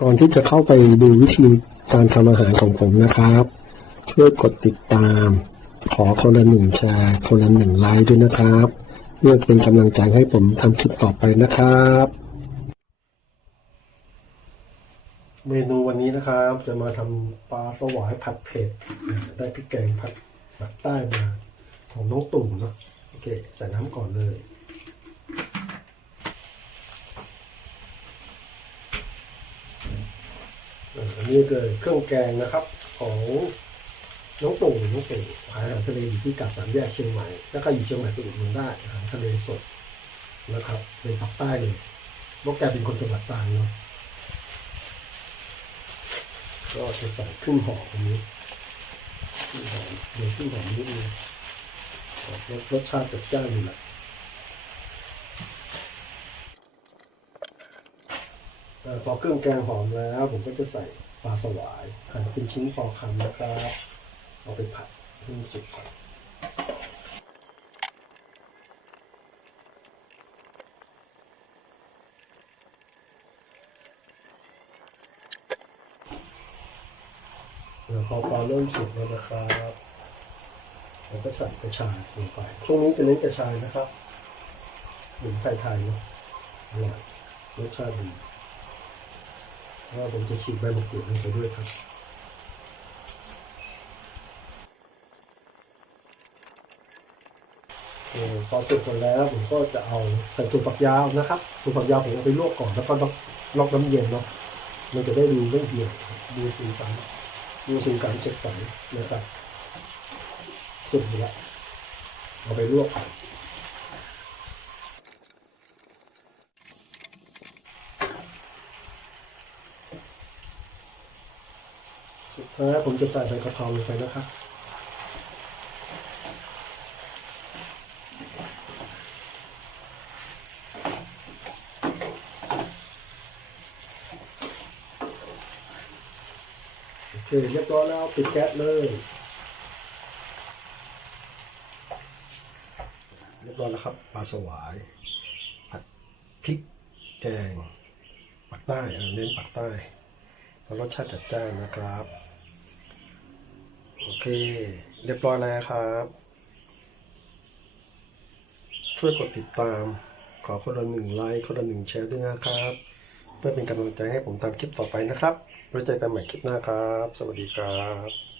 ก่อนที่จะเข้าไปดูวิธีการทำอาหารของผมนะครับ ช่วยกดติดตาม ขอคนละหนึ่งแชร์คนละหนึ่งไลค์ด้วยนะครับเพื่อเป็นกำลังใจให้ผมทำคลิปต่อไปนะครับ เมนูวันนี้นะครับ จะมาทำปลาสวายผัดเผ็ดได้พริกแกงผัดผัดใต้มาของน้องตุ่มเนาะโอเค ใส่น้ำก่อนเลย อันนี้คือเครื่องแกงนะครับของน้องตู่น้องตู่ขายอาหารทะเลอยู่ที่กาดสามแยกเชียงใหม่แล้วก็อยู่เชียงใหม่ไปอุดหนุนได้อาหารทะเลสดนะครับเป็นปักใต้เลยเพราะแกเป็นคนจังหวัดตรังเนาะก็จะใส่ครึ่งห่อตรงนี้ครึ่งห่อเดี๋ยวครึ่งห่อนิดนึงรสรสชาติจัดจ้านอยู่แหละ เอ่อ พอเครื่องแกงหอมแล้ว ผมก็จะใส่ปลาสวายหั่นเป็นชิ้นพอคำนะครับเอาไปผัดให้มันสุกก่อนเดี๋ยวพอปลาเริ่มสุกแล้วนะครับเราก็ใส่กระชายลงไปช่วงนี้จะเน้นกระชายนะครับหรือไทยไทยเนาะอร่อยรสชาติดี ราะว่าผมจะฉีกใบมะกรูดลงไปด้วยครับเอ่อพอสุกหมดแล้วผมก็จะเอาใส่ถั่วฝักยาวนะครับถั่วฝักยาวผมเอาไปลวกก่อนแล้วก็ล็อกล็อกน้ำเย็นเนาะมันจะได้ดูไม่เหี่ยวดูสีสันดูสีสันสดใสนะครับสุกอยู่แล้วเอาไปลวก ก่อนสุดท้ายผมจะใส่ใบกะเพราลงไปนะครับโอเคเรียบร้อยแล้วปิดแก๊สเลยเรียบร้อยแล้วครับปลาสวายผัดพริกแกงปักใต้เออเน้นปักใต้แล้วรสชาติจัดจ้านนะครับ โอเค เรียบร้อยแล้วครับ ช่วยกดติดตาม ขอคนละหนึ่งไลค์คนละหนึ่งแชร์ด้วยนะครับ เพื่อเป็นกำลังใจให้ผมทำคลิปต่อไปนะครับไว้เจอกันใหม่คลิปหน้าครับ สวัสดีครับ